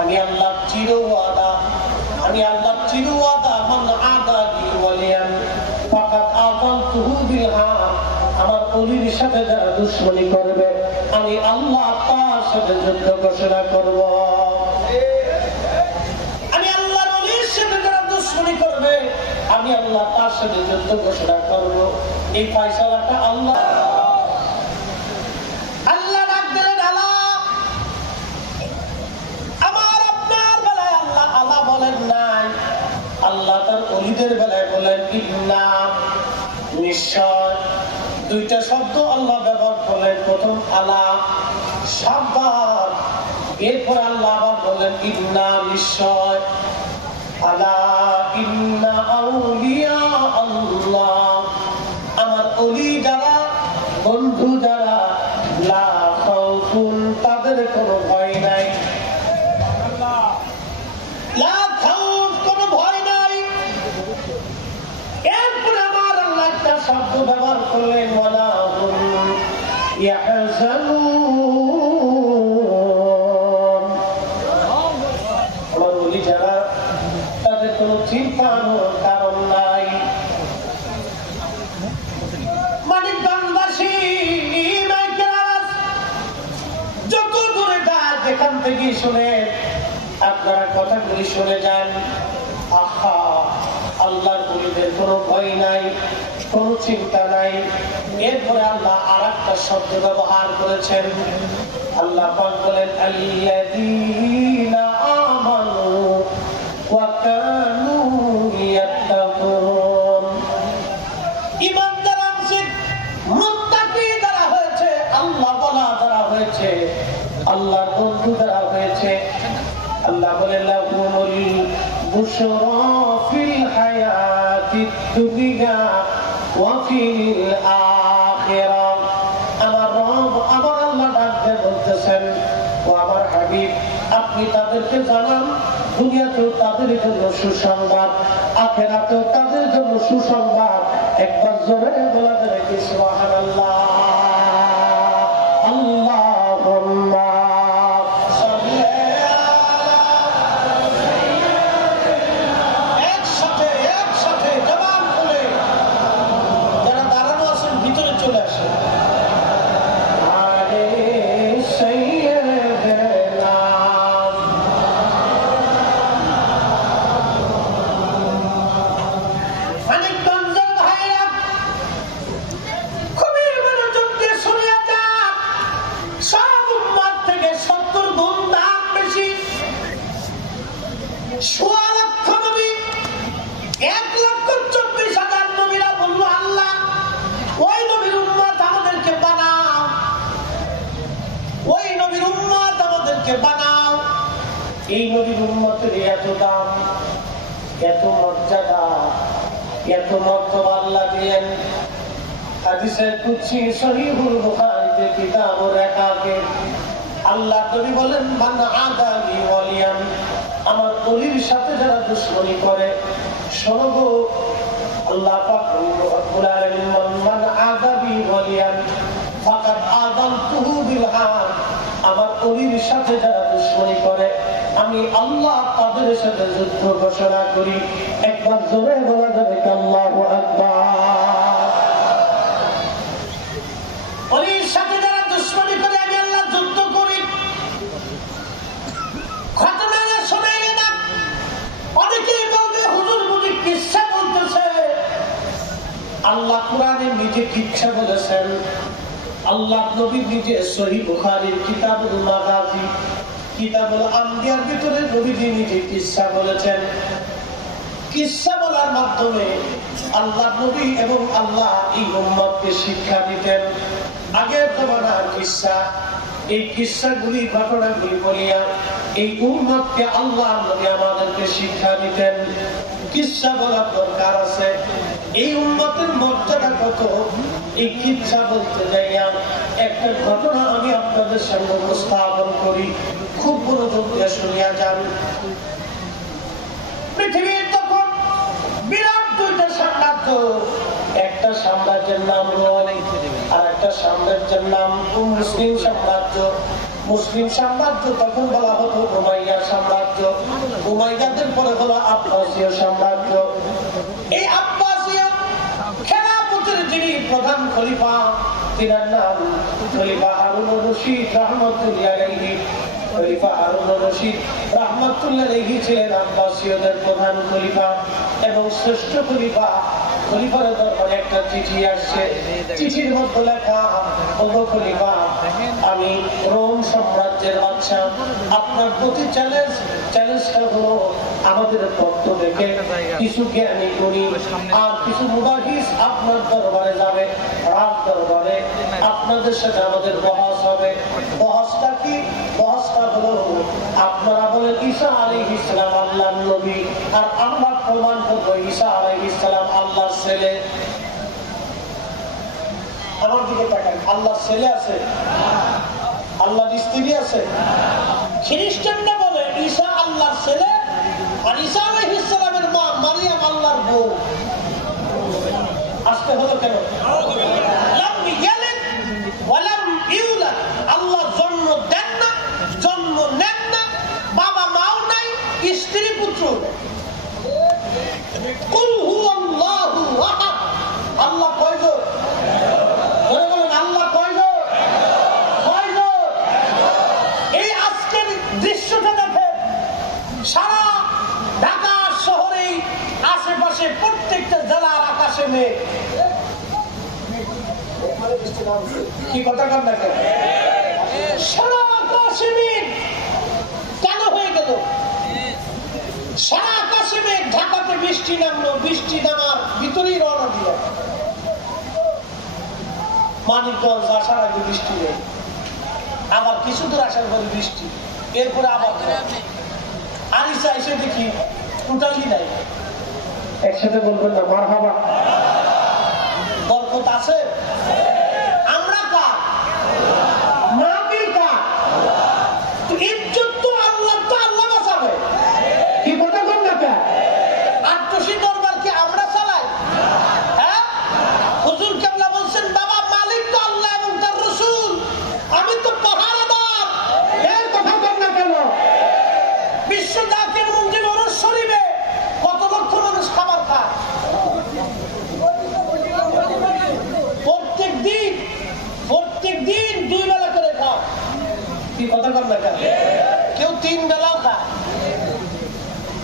আমি আল্লাহ চিরওয়াদা, আমি আল্লাহ চিরওয়াদা, মান আদালি ওয়ালিয়ান ফাকাদ আযানতুহু বিল হাক। আমার ওলির সাথে যারা দুশমনি করবে আমি আল্লাহ তার সাথে যুদ্ধ ঘোষণা করব। আমি আল্লাহর ওলির সাথে যারা দুশমনি করবে আমি আল্লাহ তার সাথে যুদ্ধ ঘোষণা করব। এই ফয়সালাটা আল্লাহ। আল্লাহ ডাক দিলেন আল্লাহ। আমার আপনার বেলায় আল্লাহ আল্লাহ বলেন নাই, আল্লাহ তার ওলিদের বেলায় বলেন ইন্না, নিশ্চয়। দুইটা শব্দ আল্লাহ ব্যবহার করলেন, প্রথম আল্লাহ সাবধান, এরপর আল্লাহ আবার বলেন ইন্না, নিশ্চয়। আলা ইন্না আউলিয়া আল্লাহ, আমার ওলি যারা, বন্ধু যারা, লা খাউফুন, তাদের কোনো ভয় নাই, লা খাউফ, কোনো ভয় নাই। এরপরে আমার আল্লাহ একটা শব্দ ব্যবহার করলেন ওয়ালা হুম ইয়াহজানুন, আমার ওলি যারা, তাদের কোনো চিন্তার কারণ নাই। মানিকগঞ্জবাসী মাইকের আওয়াজ যত দূরে যায় যেখান থেকে শুনে আপনারা কথাগুলি শুনে যান। আহা, আল্লাহর ওলিদের কোনো ভয় নাই, কোনো চিন্তা নাই। এরপরে আল্লাহ আর একটা শব্দ ব্যবহার করেছেন। আল্লাহ পাক বলেন আল্লাযীনা আমানু ওয়া কানু ইয়াত্তাকুন, ঈমান যারা আনছে, মুত্তাকি যারা হয়েছে, আল্লাহ ওয়ালা যারা হয়েছে, আল্লাহর বন্ধু যারা হয়েছে, আল্লাহ বলেন লাহুমুল বুশরা ফিল হায়াতিদ দুনিয়া ওয়া ফিল আখিরাহ। আমার রব, আমার আল্লাহ ডাকতে বলতেছেন, ও আমার হাবিব, আপনি তাদেরকে জানান দুনিয়াতেও তাদের জন্য সুসংবাদ, আখিরাতেও তাদের জন্য সুসংবাদ। একবার জোরে বলা যাবে কি সুবহানাল্লাহ। আল্লাহুম্মা বানাও। এই নবীর উম্মতের এত দাম, এত মর্যাদা, এত মর্তবা আল্লাহ দিলেন। হাদিসে কুদসি সহিহুল বুখারীতে কিতাবুর রিকাকে আল্লাহ নবী বলেন মান আদালি ওয়ালিয়ান, আমার ওলির সাথে যারা দুশমনি করে, শোনো গো, আল্লাহ পাক রব্বুল আলামিন মান আদালি ওয়ালিয়ান ফাকাদ আযানতুহু বিল হাক, আমার ওলির সাথে যারা দুশমনি করে আমি আল্লাহ তাদের সাথে যুদ্ধ ঘোষণা করি। একবার জোরে বলা যাবে কি আল্লাহু আকবার। ওলির সাথে যারা দুশমনি করে আমি আল্লাহ যুদ্ধ করি। ঘটনা শোনাইলে না, অনেকেই বলবে হুজুর বুঝি কিসসা বলতেছে। আল্লাহ কোরআনে নিজে কিসসা বলেছেন। আল্লাহ নবী নিজে সহিহ বুখারীর কিতাবুল মাগাজি, কিতাবুল আম্বিয়ার ভিতরে নবীজি নিজে কিসসা বলেছেন। কিসসা বলার মাধ্যমে আল্লাহ নবী এবং আল্লাহ এই উম্মতকে শিক্ষা দিতেন। আগের জমানার কিসসা, এই কিসসাগুলি, ঘটনাগুলি বলিয়া এই উম্মতকে আল্লাহ নবী আমাদেরকে শিক্ষা দিতেন। কিসসা বলার দরকার আছে। এই উম্মতের মর্যাদা কত, এই কিসসা বলতে যাইয়া একটা ঘটনা আমি আপনাদের সামনে উপস্থাপন করি। খুব মনোযোগ দিয়ে শুনিয়া যান। পৃথিবীর তখন বিরাট দুইটা সাম্রাজ্য, একটা সাম্রাজ্যের নাম রোম আর একটা সাম্রাজ্যের নাম মুসলিম সাম্রাজ্য। মুসলিম সাম্রাজ্য তখন বলা হতো উমাইয়া সাম্রাজ্য। উমাইয়াদের পরে হলো আব্বাসীয় সাম্রাজ্য। এই আব্বাসীয় খেলাফতের যিনি প্রধান খলিফা, তিনার নাম খলিফা হারুনুর রশিদ রাহমাতুল্লাহি আলাইহি। খলিফা হারুনুর রশিদ রাহমাতুল্লাহি আলাইহি ছিলেন আব্বাসীয়দের প্রধান খলিফা এবং শ্রেষ্ঠ খলিফা। খলিফার দরবারে একটা চিঠি আসছে, চিঠির মধ্যে লেখা, ওগো খলিফা, আমি রোম সাম্রাজ্যের বাদশা, আপনার প্রতি চ্যালেঞ্জটা হলো আমাদের তত্ত্ব দেখে কিছু জ্ঞানী গুণী আর কিছু মুদাহিস আপনার দরবারে যাবে, রাজ দরবারে আপনাদের সাথে আমাদের বহস হবে। বহসটা কি? বহসটা হলো আপনারা বলেন ঈসা আলাইহিস সালাম আল্লাহর নবী, আর আমরা প্রমাণ করবো ঈসা আলাইহিস সালাম আল্লাহর ছেলে। আমার দিকে তাকান, আল্লাহর ছেলে আছে, আল্লাহর স্ত্রী আছে। খ্রিস্টানরা বলে ঈসা আল্লাহর ছেলে আর ঈসা আলাইহিস সালামের মা মারিয়াম আল্লাহর বউ। আজকে হলো কেন? লাম ইয়ালিদ ওয়া লাম ইউলাদ, আল্লাহ জন্ম দেন না, জন্ম নেন না, বাবা মাও নাই, স্ত্রী পুত্র নাই। কুল হুয়াল্লাহু আহাদ, আল্লাহ কয়জন? বলে বলেন আল্লাহ কয়জন? কয়জন? এই আজকের দৃশ্যটা দেখেন, সারা ঢাকা শহরে আশেপাশে প্রত্যেকটা জেলার আকাশে মেঘ। কি কথা কর না কেন? সারা আকাশে মেঘ কেন হয়ে গেল? সারা আকাশে মেঘ, ঢাকাতে বৃষ্টি নামলো, বৃষ্টি নামার ভিতরেই রওনা দিল। মানিকগঞ্জ আসার আগে বৃষ্টি নেই, আবার কিছু দূর আসার পরে বৃষ্টি, এরপরে আবার আরিসা এসে দেখি টোটালি নাই। একসাথে বলবেন না মারহাবা? বরকত আছে? আমরা কার? মাহফিল কার? ইজ্জত তো আল্লাহ, তো আল্লাহ বাঁচাবে। কি কথা বল না কেন? আটশি দরবার কি আমরা চালাই? হ্যাঁ, হুজুর কেবলা বলছেন বাবা মালিক তো আল্লাহ এবং তার রাসূল, আমি তো পাহারাদার। এর কথা বল না কেন? বিশ্ব জাতির মন্দির ওরস শরীফে কত লক্ষ মানুষ খাবার খায় প্রত্যেক দিন 2 বেলা করে খায়। কি কথা বল না কেন? কেউ 3 বেলাও খায়,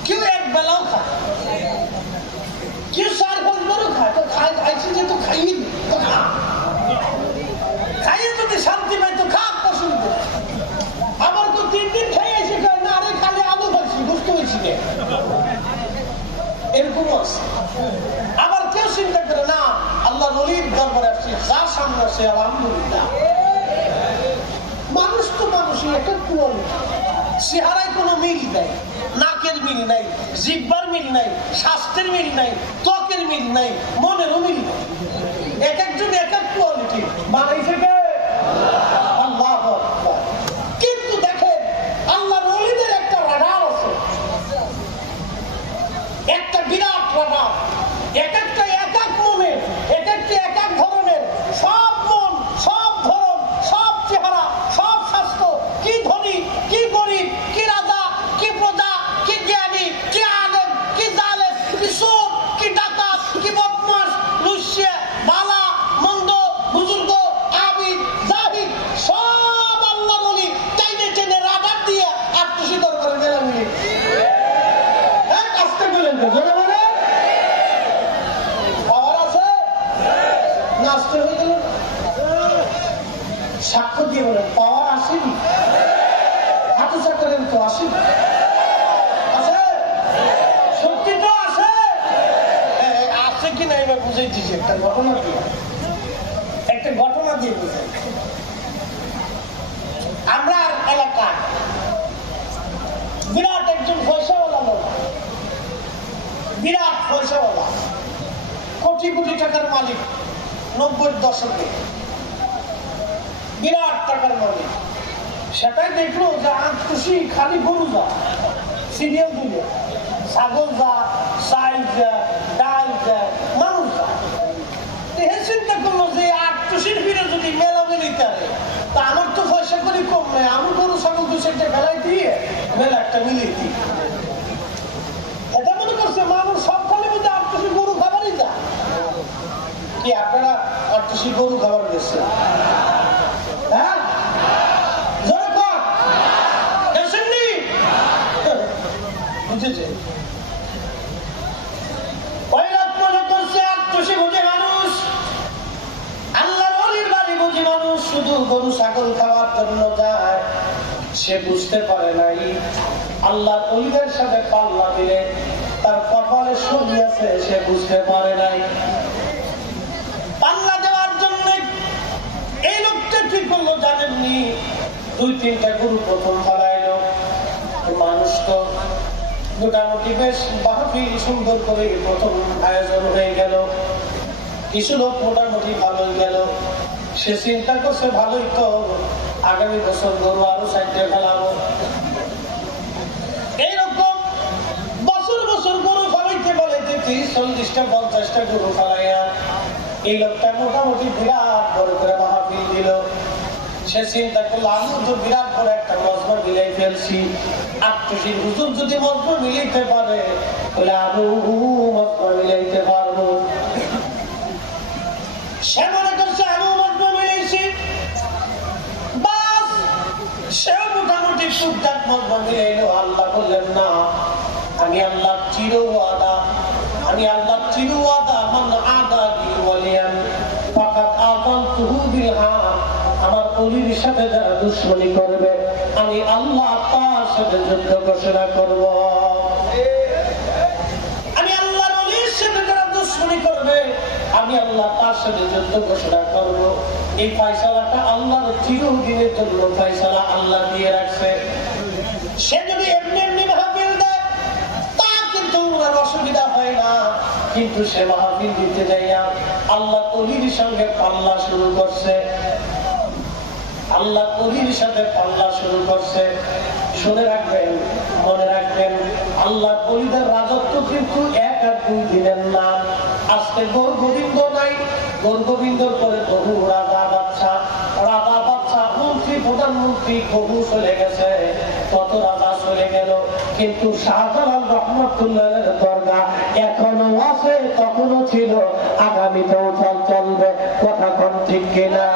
কেউ 1 বেলাও খায়, কেউ 4-5 বেলাও খায়। তো খাইছে যে তো খাইয়ে তো খা, খাইয়ে যদি শান্তি পাই তো খা, পছন্দ। আবার তো 3 দিন খেয়ে এসে কয় না রে খালি আলু খাইছি, বুঝতে হয়েছি না, এরকম আছে। আবার কেউ চিন্তা করে না আল্লাহ নলির দরবারে আসছে, যার সামনে আসছে আলহামদুলিল্লাহ। মানুষ তো মানুষই একটা কোয়ালিটি, চেহারায় কোনো মিল নাই, নাকের মিল নাই, জিহ্বার মিল নাই, স্বাস্থ্যের মিল নাই, ত্বকের মিল নাই, মনেরও মিল নাই। এক একজন এক এক কোয়ালিটি বানাইছে কে? আল্লাহ। কিন্তু দেখেন আল্লাহ নলিদের একটা রাডার আছে, একটা বিরাট রাডার। এক একটা এক এক মনের, এক একটা এক এক ধরনের, সব মন, সব ধরন, সব চেহারা, সব স্বাস্থ্য, কি ধনী, কি গরিব, কি রাজা, কি প্রজা, কি জ্ঞানী, কি আলেম, কি জালেম, কি চোর, কি ডাকাত, কি বদমাশ, লুচ্চা, বালা, মন্দ, বুজুর্গ, আবিদ, জাহিদ, সব আল্লাহ নলি টাইনে টেনে রাডার দিয়ে আটশি দরবারে মেলা মিলে। এক আসতে বলেন তো জোরে বলে পাওয়ার আছে না? আসতে হয়ে গেল সাক্ষ্য দিয়ে বলেন পাওয়ার আসেনি? হাতে চাকরেন তো আসেনি, আছে সত্যি তো আছে। আছে কিনা এবার বুঝাই দিচ্ছি একটা ঘটনা দিয়ে বুঝাই। আমরা এলাকায় বিরাট একজন পয়সাওয়ালা লোক, বিরাট পয়সাওয়ালা, কোটি কোটি টাকার মালিক, 90-র দশকে বিরাট টাকার মালিক। সেটাই দেখলো যে আটশি খালি গরু যা, সিরিয়াল দিল, ছাগল যা, চাল যা, ডাল যা, মানুষ যা। চিন্তা করলো যে আটশির ফিরে যদি মেলা মিলিতে পারে তা আমার তো পয়সা করে কম নেই, আমি গরু ছাগল 2-4টা ফেলাই দিয়ে মেলা একটা মিলিয়ে দিই। উঠেছে। ওই লোক মনে করছে আত্মসী বুঝে মানুষ, আল্লাহর ওলির বাড়ি বুঝি মানুষ শুধু গরু ছাগল খাওয়ার জন্য যায়। সে বুঝতে পারে নাই আল্লাহর ওলিদের সাথে পাল্লা দিলে তার কপালে শনি আছে, সে বুঝতে পারে নাই। পাল্লা দেওয়ার জন্য এই লোকটা কি করলো জানেননি? 2-3টা গরু প্রথম ফলাইলো। মানুষ তো মোটামুটি বেশ বাহাফি সুন্দর করে প্রথম আয়োজন হয়ে গেল, কিছু লোক মোটামুটি ভালোই গেল। সে চিন্তা করছে ভালোই তো, আগামী বছর গরু আরো 4টে ফেলাবো। এইরকম বছর বছর গরু ফলাইতে ফলাইতে 30-40টা 50টা গরু ফলাইয়া এই লোকটা মোটামুটি বিরাট বড় করে মাহফিল দিল। সে চিন্তা করলো আমি তো বিরাট বড় একটা মজমা মিলাই ফেলছি, আত্মশীল হুজুর যদি মজমা মিলাইতে পারে তাহলে আমি মজমা মিলাইতে পারবো। সে মনে করছে আমি মজমা মিলাইছি, বাস সে মোটামুটি টুকটাক মজমা মিলাইলো। আল্লাহ বললেন না, আমি আল্লাহ চির ওয়াদা, আমি আল্লাহ চির ওয়াদা, মান আদালি ওয়ালিয়ান ফাকাদ আযানতুহু বিল হাক। আমার ওলির সাথে যারা দুশমনি করবে আমি আল্লাহ তার সাথে যুদ্ধ ঘোষণা করব। আমি আল্লাহর ওলির সাথে যারা দুশমনি করবে আমি আল্লাহ তার সাথে যুদ্ধ ঘোষণা করব। এই ফয়সালাটা আল্লাহর চিরদিনের জন্য ফয়সালা আল্লাহ দিয়ে রাখছে। সে যদি এমনি এমনি মাহফিল দেয় তা কিন্তু ওনার অসুবিধা হয় না, কিন্তু সে মাহফিল দিতে যাইয়া আল্লাহ ওলির সঙ্গে পাল্লা শুরু করছে, আল্লাহ ওলির সাথে পাল্লা শুরু করছে। শুনে রাখবেন, মনে রাখবেন, আল্লাহ ওলিদের রাজত্ব কিন্তু 1 আর 2 দিনের না। আজকে গৌর গোবিন্দ নাই, গৌর গোবিন্দর পরে বহু রাজা বাদশা, মন্ত্রী প্রধানমন্ত্রী বহু চলে গেছে, কত রাজা চলে গেল, কিন্তু শাহজালাল রহমতুল্লাহের দরগা এখনো আছে, তখনও ছিল, আগামীতেও চলবে। কথা কোন ঠিক কিনা?